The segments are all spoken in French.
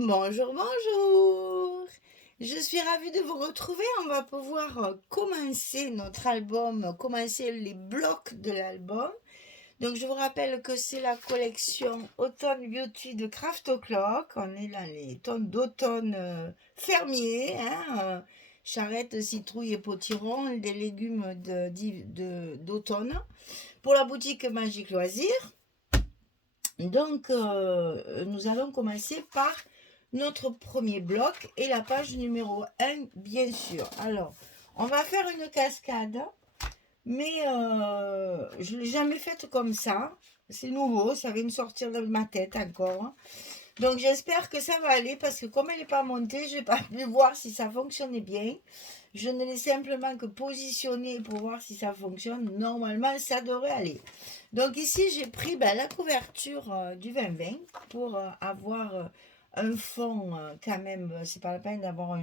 Bonjour, bonjour. Je suis ravie de vous retrouver. On va pouvoir commencer notre album, commencer les blocs de l'album. Donc, je vous rappelle que c'est la collection Autumn Beauty de Craft O'Clock. On est dans les tonnes d'automne fermiers, hein, charrettes, citrouilles et potirons, des légumes d'automne pour la boutique Magique Loisirs. Donc, nous allons commencer par notre premier bloc et la page numéro 1, bien sûr. Alors, on va faire une cascade, mais je ne l'ai jamais faite comme ça. C'est nouveau, ça vient de sortir de ma tête encore. Donc, j'espère que ça va aller parce que comme elle n'est pas montée, je n'ai pas pu voir si ça fonctionnait bien. Je ne l'ai simplement que positionné pour voir si ça fonctionne. Normalement, ça devrait aller. Donc ici, j'ai pris la couverture du 2020 pour avoir un fond quand même. C'est pas la peine d'avoir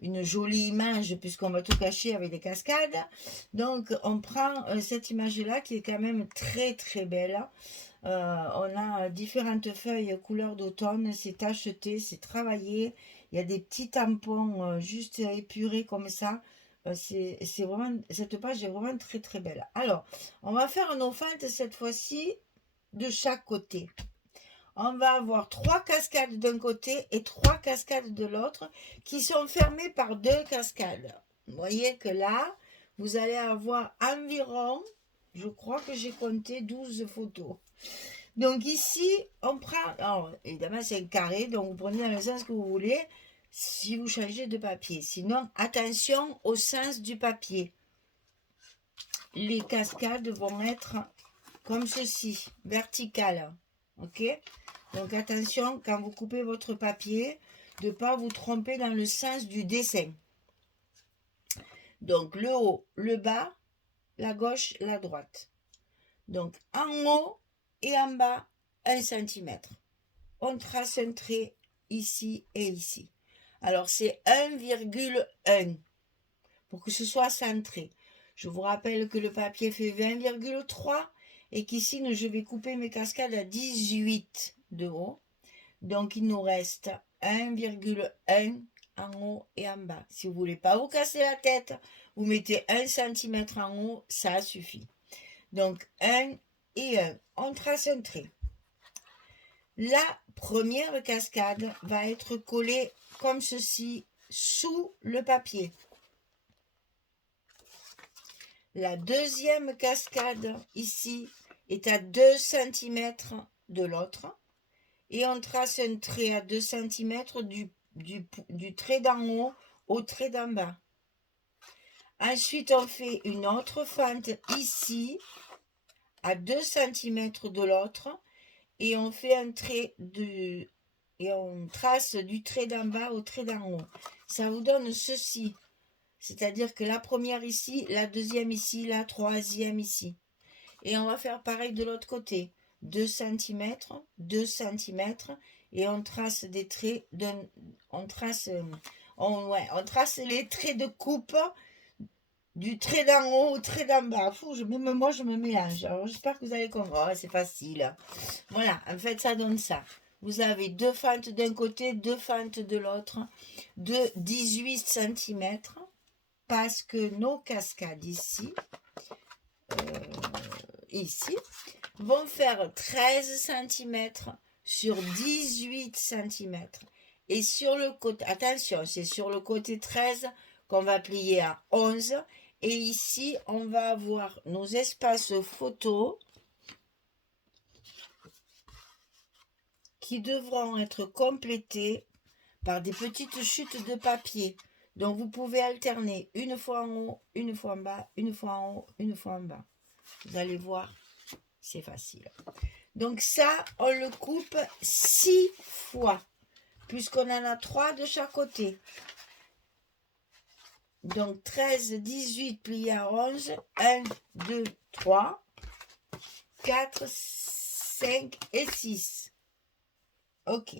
une jolie image puisqu'on va tout cacher avec des cascades. Donc on prend cette image-là qui est quand même très très belle. On a différentes feuilles couleur d'automne. C'est tacheté, c'est travaillé. Il y a des petits tampons juste épurés comme ça. C'est vraiment, cette page est vraiment très très belle. Alors, on va faire nos feintes cette fois-ci de chaque côté. On va avoir 3 cascades d'un côté et 3 cascades de l'autre qui sont fermées par 2 cascades. Vous voyez que là, vous allez avoir environ, je crois que j'ai compté 12 photos. Donc ici, on prend, alors évidemment c'est un carré, donc vous prenez dans le sens que vous voulez si vous changez de papier. Sinon, attention au sens du papier. Les cascades vont être comme ceci, verticales. Ok? Donc attention, quand vous coupez votre papier, de ne pas vous tromper dans le sens du dessin. Donc le haut, le bas, la gauche, la droite. Donc en haut et en bas, 1 cm. On trace un trait ici et ici. Alors c'est 1,1 pour que ce soit centré. Je vous rappelle que le papier fait 20,3 et qu'ici je vais couper mes cascades à 18 de haut. Donc il nous reste 1,1 en haut et en bas. Si vous ne voulez pas vous casser la tête, vous mettez 1 cm en haut, ça suffit. Donc 1 et 1. On trace un trait. La première cascade va être collée comme ceci sous le papier. La deuxième cascade ici est à 2 cm de l'autre et on trace un trait à 2 cm du trait d'en haut au trait d'en bas. Ensuite, on fait une autre fente ici à 2 cm de l'autre et on fait un trait et on trace du trait d'en bas au trait d'en haut. Ça vous donne ceci. C'est-à-dire que la première ici, la deuxième ici, la troisième ici. Et on va faire pareil de l'autre côté. 2 cm, 2 cm, et on trace des traits, on trace les traits de coupe du trait d'en haut au trait d'en bas. Même moi, je me mélange. Alors, j'espère que vous allez comprendre. Oh, c'est facile. Voilà, en fait, ça donne ça. Vous avez 2 fentes d'un côté, 2 fentes de l'autre, de 18 cm, parce que nos cascades ici, vont faire 13 cm sur 18 cm. Et sur le côté, attention, c'est sur le côté 13 qu'on va plier à 11. Et ici, on va avoir nos espaces photos qui devront être complétés par des petites chutes de papier. Donc, vous pouvez alterner une fois en haut, une fois en bas, une fois en haut, une fois en bas. Vous allez voir, c'est facile. Donc ça, on le coupe 6 fois, puisqu'on en a 3 de chaque côté. Donc 13, 18 plié à 11, 1, 2, 3, 4, 5 et 6. Ok.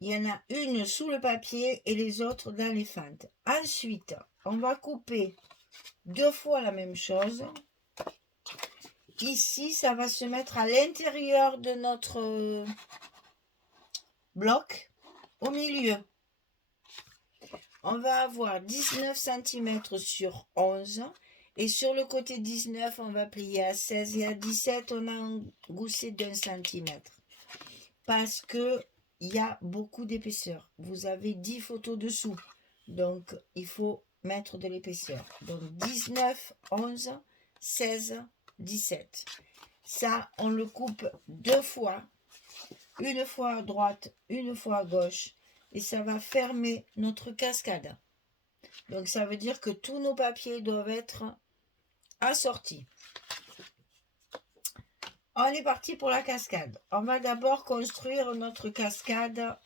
Il y en a une sous le papier et les autres dans les fentes. Ensuite, on va couper 2 fois la même chose. Ici, ça va se mettre à l'intérieur de blocs au milieu. On va avoir 19 cm sur 11 et sur le côté 19, on va plier à 16 et à 17, on a un gousset d'1 cm parce que il y a beaucoup d'épaisseur. Vous avez 10 photos dessous, donc il faut mettre de l'épaisseur. Donc 19, 11, 16, 17. Ça, on le coupe 2 fois, une fois à droite, une fois à gauche, et ça va fermer notre cascade. Donc ça veut dire que tous nos papiers doivent être assortis. On est parti pour la cascade. On va d'abord construire notre cascade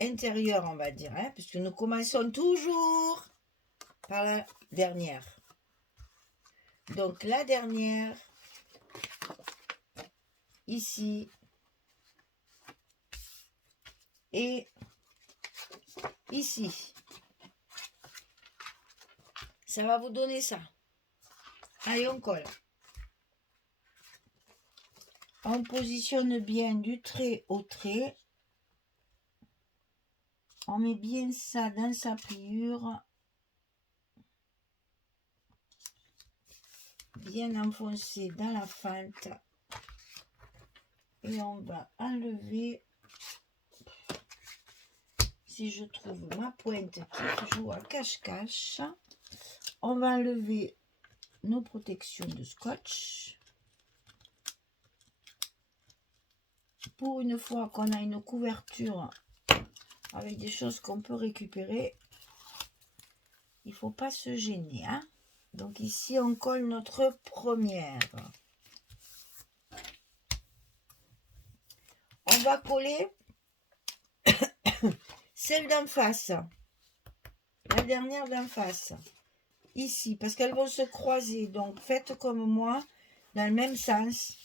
intérieure, on va dire, puisque nous commençons toujours par la dernière. Donc la dernière, ici, et ici. Ça va vous donner ça. Allez, on colle. On positionne bien du trait au trait. On met bien ça dans sa pliure. Bien enfoncé dans la fente. Et on va enlever, si je trouve ma pointe qui joue à cache-cache, on va enlever nos protections de scotch. Pour une fois qu'on a une couverture avec des choses qu'on peut récupérer, il ne faut pas se gêner. Donc ici, on colle notre première. On va coller celle d'en face. La dernière d'en face. Ici, parce qu'elles vont se croiser. Donc, faites comme moi, dans le même sens.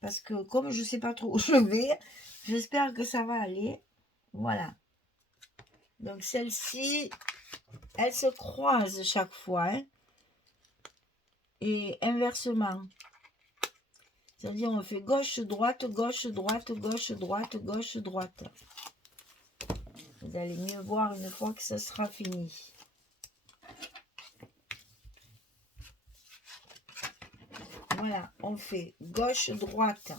Parce que comme je ne sais pas trop où je vais, j'espère que ça va aller. Voilà. Donc, celle-ci, elle se croise chaque fois. Et inversement. C'est-à-dire, on fait gauche, droite, gauche, droite, gauche, droite, gauche, droite. Vous allez mieux voir une fois que ça sera fini. Voilà, on fait gauche, droite.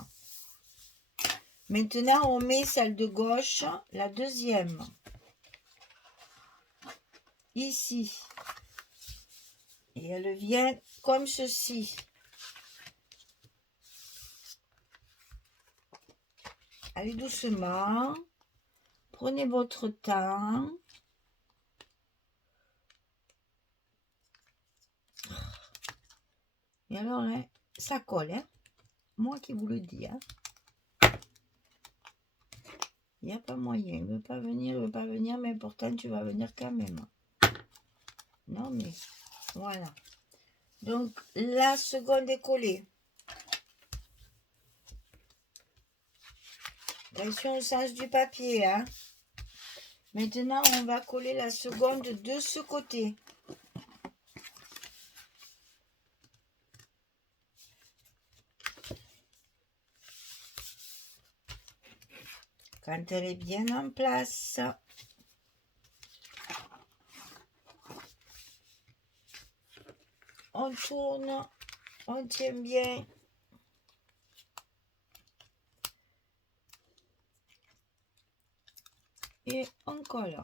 Maintenant, on met celle de gauche, la deuxième. Ici. Et elle vient comme ceci. Allez doucement. Prenez votre temps. Et alors, ça colle. Moi qui vous le dis. Il n'y a pas moyen. Il ne veut pas venir, mais pourtant tu vas venir quand même. Non, mais voilà. Donc, la seconde est collée. Attention au sens du papier. Maintenant, on va coller la seconde de ce côté. Quand elle est bien en place, on tourne, on tient bien. Et on colle.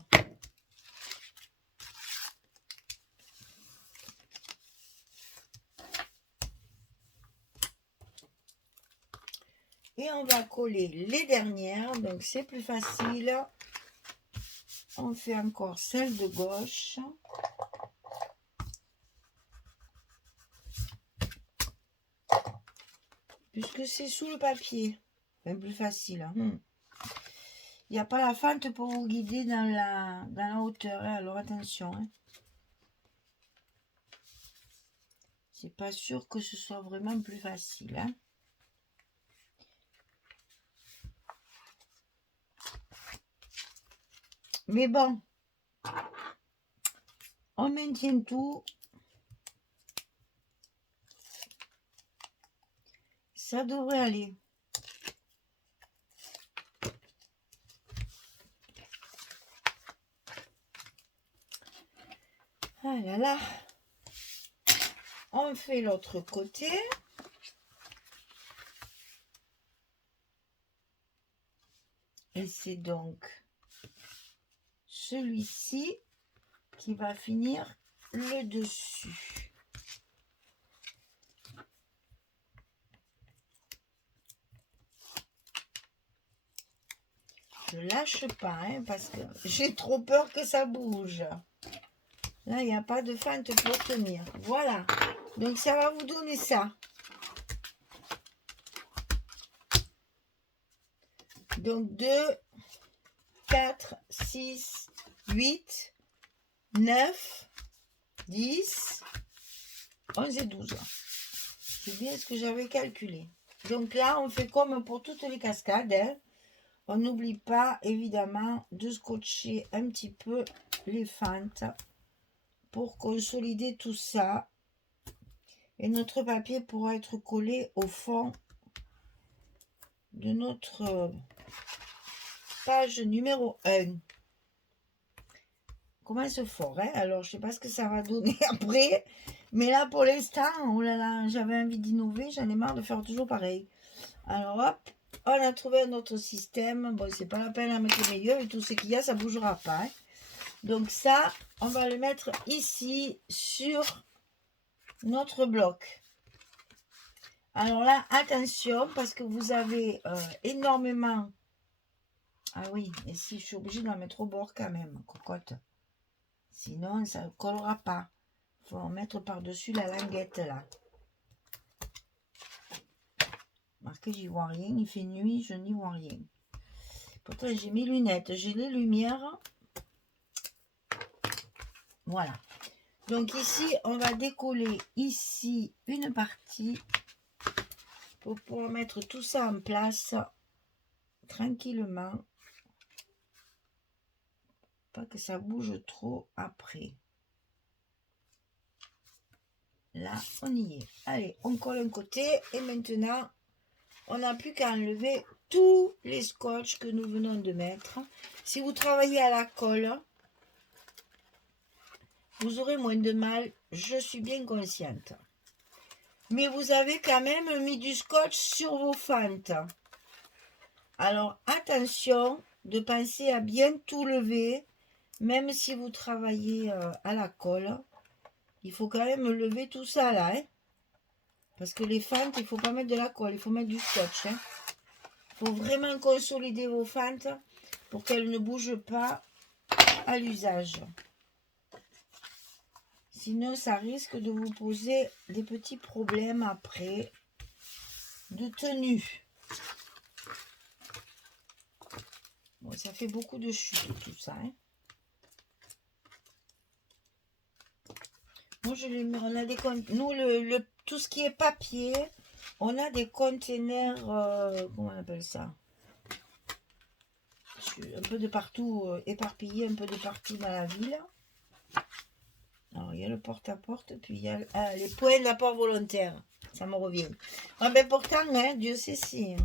Et on va coller les dernières, donc c'est plus facile. On fait encore celle de gauche. Puisque c'est sous le papier, c'est plus facile. Il n'y a pas la fente pour vous guider dans la hauteur, alors attention. C'est pas sûr que ce soit vraiment plus facile. Mais bon, on maintient tout. Ça devrait aller. Ah là là. On fait l'autre côté. Et c'est donc celui-ci qui va finir le dessus. Je lâche pas, hein, parce que j'ai trop peur que ça bouge. Là, il n'y a pas de fente pour tenir. Voilà. Donc, ça va vous donner ça. Donc, 2, 4, 6, 8, 9, 10, 11 et 12. C'est bien ce que j'avais calculé. Donc là, on fait comme pour toutes les cascades. Hein. On n'oublie pas, évidemment, de scotcher un petit peu les fentes pour consolider tout ça. Et notre papier pourra être collé au fond de notre page numéro 1. Commence fort, hein? Alors, je ne sais pas ce que ça va donner après. Mais là, pour l'instant, oh là là, j'avais envie d'innover. J'en ai marre de faire toujours pareil. Alors, hop, on a trouvé un autre système. Bon, c'est pas la peine à mettre le milieu. Et tout ce qu'il y a, ça ne bougera pas. Hein? Donc, ça, on va le mettre ici sur notre bloc. Alors là, attention, parce que vous avez énormément... Ah oui, et si je suis obligée d'en mettre au bord quand même, cocotte. Sinon, ça ne collera pas. Il faut en mettre par-dessus la languette là. Marqué, j'y vois rien. Il fait nuit, je n'y vois rien. Pourtant, j'ai mes lunettes, j'ai les lumières. Voilà. Donc ici, on va décoller ici une partie pour pouvoir mettre tout ça en place tranquillement. Pas que ça bouge trop après. Là, on y est. Allez, on colle un côté et maintenant, on n'a plus qu'à enlever tous les scotch que nous venons de mettre. Si vous travaillez à la colle, vous aurez moins de mal, je suis bien consciente. Mais vous avez quand même mis du scotch sur vos fentes. Alors, attention de penser à bien tout lever, même si vous travaillez à la colle. Il faut quand même lever tout ça là, hein. Parce que les fentes, il ne faut pas mettre de la colle, il faut mettre du scotch. Hein. Il faut vraiment consolider vos fentes pour qu'elles ne bougent pas à l'usage. Sinon, ça risque de vous poser des petits problèmes après de tenue. Bon, ça fait beaucoup de chute tout ça. Hein. Moi, on a des nous, tout ce qui est papier, on a des containers, comment on appelle ça? Un peu de partout, éparpillé un peu de partout dans la ville. Alors, il y a le porte-à-porte, puis il y a les points d'apport volontaire. Ça me revient. Ah ben pourtant, hein, Dieu sait si.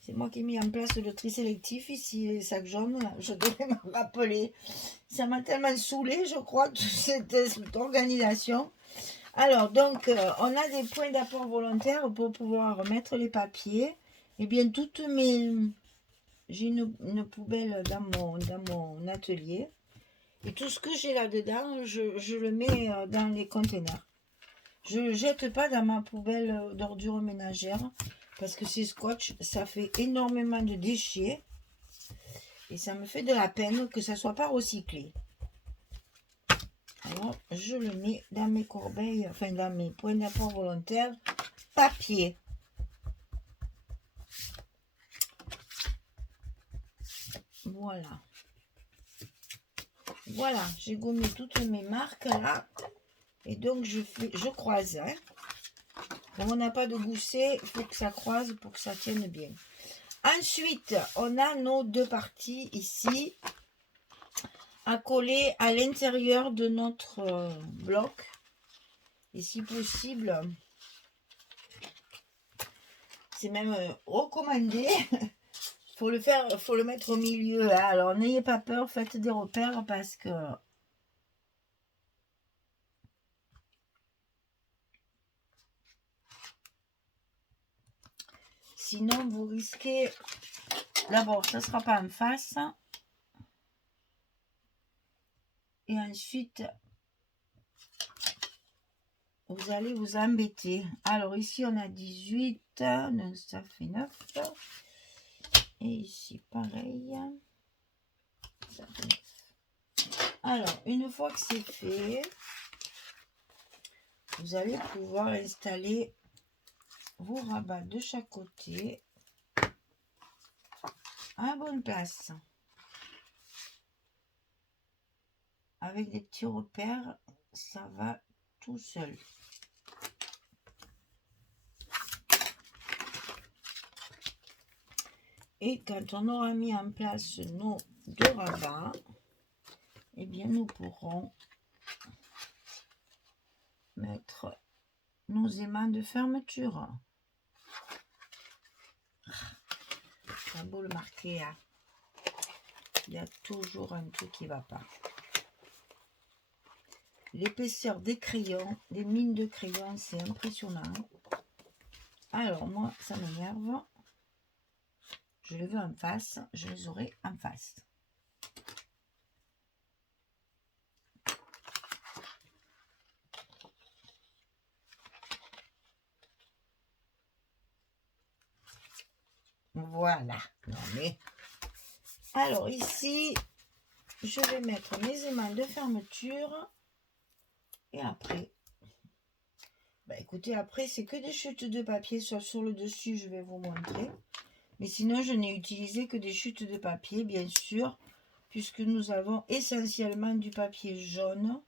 C'est moi qui ai mis en place le tri sélectif ici, les sacs jaunes. Je devais me rappeler. Ça m'a tellement saoulé, je crois, toute cette organisation. Alors, donc, on a des points d'apport volontaire pour pouvoir mettre les papiers. Eh bien, toutes mes... J'ai une poubelle dans mon atelier. Et tout ce que j'ai là-dedans, je le mets dans les containers. Je ne jette pas dans ma poubelle d'ordures ménagères parce que ces scotch, ça fait énormément de déchets. Et ça me fait de la peine que ça ne soit pas recyclé. Alors, je le mets dans mes corbeilles, enfin dans mes points d'apport volontaires, papier. Voilà. Voilà, j'ai gommé toutes mes marques là. Et donc, je croise. Hein. Comme on n'a pas de gousset, il faut que ça croise pour que ça tienne bien. Ensuite, on a nos deux parties ici à coller à l'intérieur de notre bloc. Et si possible, c'est même recommandé. Faut le mettre au milieu. Hein. Alors, n'ayez pas peur, faites des repères parce que sinon vous risquez... D'abord, ça ne sera pas en face. Et ensuite, vous allez vous embêter. Alors ici, on a 18, donc ça fait 9. Et ici, pareil. Ça fait 9. Alors, une fois que c'est fait, vous allez pouvoir installer vos rabats de chaque côté à bonne place. Avec des petits repères, ça va tout seul. Et quand on aura mis en place nos 2 rabats, eh bien nous pourrons mettre nos aimants de fermeture. C'est beau le marquer, hein. Il y a toujours un truc qui ne va pas. L'épaisseur des crayons, des mines de crayons, c'est impressionnant. Alors moi, ça m'énerve. Je les veux en face, je les aurai en face. Voilà. Non mais... Alors ici, je vais mettre mes aimants de fermeture. Et après, bah écoutez, après c'est que des chutes de papier sur le dessus, je vais vous montrer. Mais sinon, je n'ai utilisé que des chutes de papier, bien sûr, puisque nous avons essentiellement du papier jaune.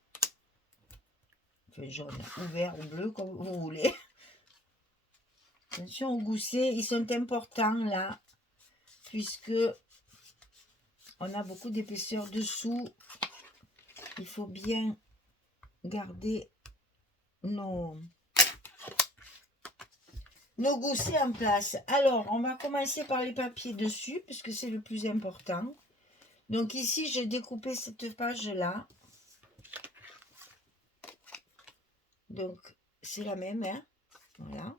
Enfin, jaune, ou vert, ou bleu, comme vous voulez. Attention aux goussets, ils sont importants là, puisque on a beaucoup d'épaisseur dessous. Il faut bien garder nos goussets en place. Alors, on va commencer par les papiers dessus, puisque c'est le plus important. Donc ici, j'ai découpé cette page-là. Donc, c'est la même, hein. Voilà.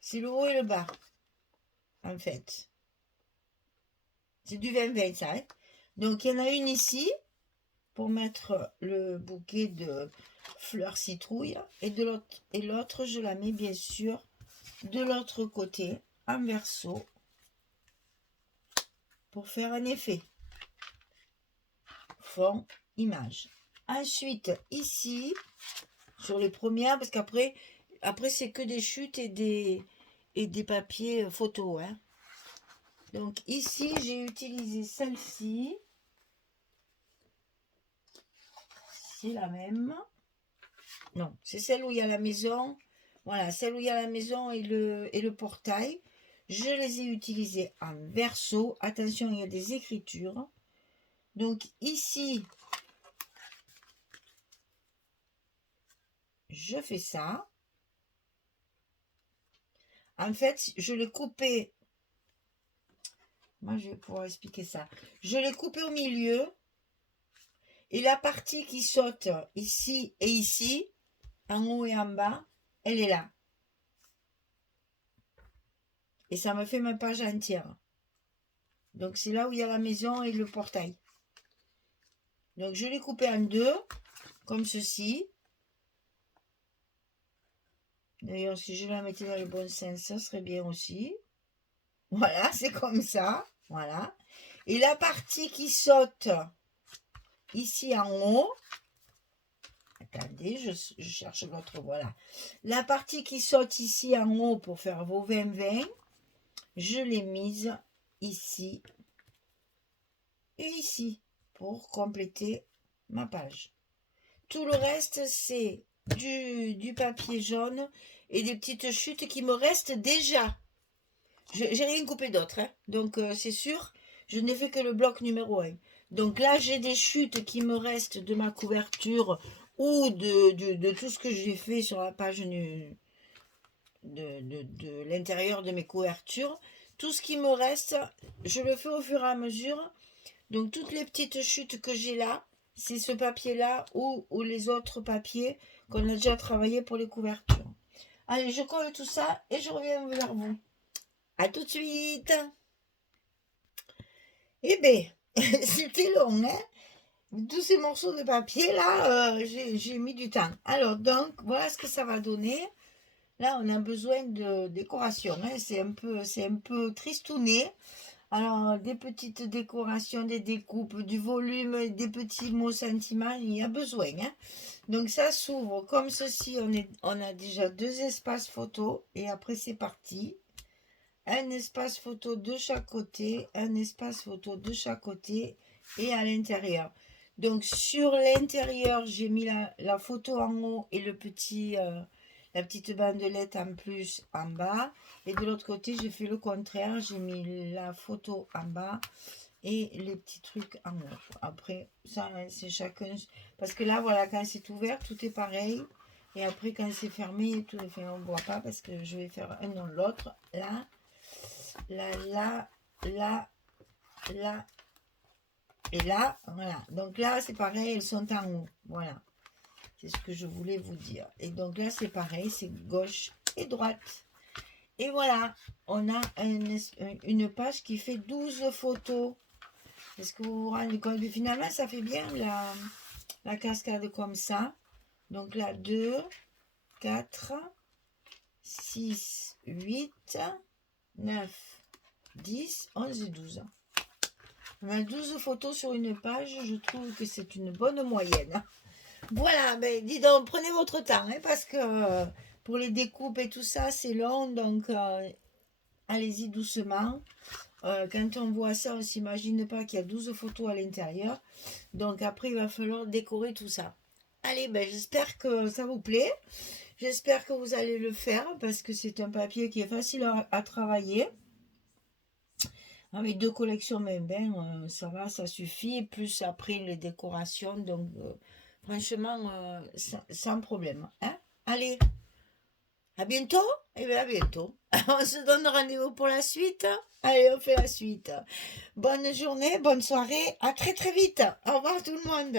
C'est le haut et le bas, en fait. C'est du 20-20, ça, hein. Donc, il y en a une ici, pour mettre le bouquet de fleurs citrouille. Et l'autre, je la mets, bien sûr, de l'autre côté, en verso, pour faire un effet. Fond, image. Ensuite, ici, sur les premières, parce qu'après, c'est que des chutes et des papiers photos, hein. Donc ici, j'ai utilisé celle-ci. C'est la même. Non, c'est celle où il y a la maison. Voilà, celle où il y a la maison et le portail. Je les ai utilisées en verso. Attention, il y a des écritures. Donc ici, je fais ça. En fait, je l'ai coupé. Moi, je vais pouvoir expliquer ça. Je l'ai coupé au milieu. Et la partie qui saute ici et ici, en haut et en bas, elle est là. Et ça me fait ma page entière. Donc, c'est là où il y a la maison et le portail. Donc, je l'ai coupé en 2, comme ceci. D'ailleurs, si je la mettais dans le bon sens, ça serait bien aussi. Voilà, c'est comme ça. Voilà. Et la partie qui saute ici en haut, attendez, je cherche l'autre, voilà. La partie qui saute ici en haut pour faire vos 20-20, je l'ai mise ici et ici pour compléter ma page. Tout le reste, c'est du papier jaune et des petites chutes qui me restent déjà. J'ai rien coupé d'autre, hein. Donc c'est sûr, je n'ai fait que le bloc numéro 1. Donc là, j'ai des chutes qui me restent de ma couverture ou de tout ce que j'ai fait sur la page de l'intérieur de mes couvertures. Tout ce qui me reste, je le fais au fur et à mesure. Donc toutes les petites chutes que j'ai là, c'est ce papier-là ou les autres papiers qu'on a déjà travaillé pour les couvertures. Allez, je colle tout ça et je reviens vers vous. À tout de suite. Eh bien, c'était long, hein? Tous ces morceaux de papier là, j'ai mis du temps. Alors donc, voilà ce que ça va donner. Là, on a besoin de décoration, hein. C'est un peu tristouné. Alors, des petites décorations, des découpes, du volume, des petits mots sentiments, il y a besoin, hein. Donc ça s'ouvre comme ceci. On a déjà deux espaces photo et après c'est parti. Un espace photo de chaque côté, un espace photo de chaque côté et à l'intérieur. Donc sur l'intérieur, j'ai mis la photo en haut et la petite bandelette en plus en bas. Et de l'autre côté, j'ai fait le contraire. J'ai mis la photo en bas et les petits trucs en haut. Après, ça, c'est chacun. Parce que là, voilà, quand c'est ouvert, tout est pareil. Et après, quand c'est fermé, tout est fait. On ne voit pas parce que je vais faire un dans l'autre. Là, là, là, et là, voilà. Donc là, c'est pareil, elles sont en haut. Voilà. C'est ce que je voulais vous dire. Et donc là, c'est pareil, c'est gauche et droite. Et voilà, on a une page qui fait 12 photos. Est-ce que vous vous rendez compte? Mais finalement, ça fait bien la cascade comme ça. Donc là, 2, 4, 6, 8, 9, 10, 11 et 12. On a 12 photos sur une page. Je trouve que c'est une bonne moyenne. Voilà, ben dis donc, prenez votre temps, hein, parce que pour les découpes et tout ça, c'est long. Donc, allez-y doucement. Quand on voit ça, on ne s'imagine pas qu'il y a 12 photos à l'intérieur. Donc après, il va falloir décorer tout ça. Allez, ben, j'espère que ça vous plaît. J'espère que vous allez le faire parce que c'est un papier qui est facile à travailler. Avec 2 collections même, ben, ça va, ça suffit. Plus après les décorations. Donc franchement, sans problème, hein. Allez, à bientôt. Et bien à bientôt. On se donne rendez-vous pour la suite. Allez, on fait la suite. Bonne journée, bonne soirée. À très très vite. Au revoir tout le monde.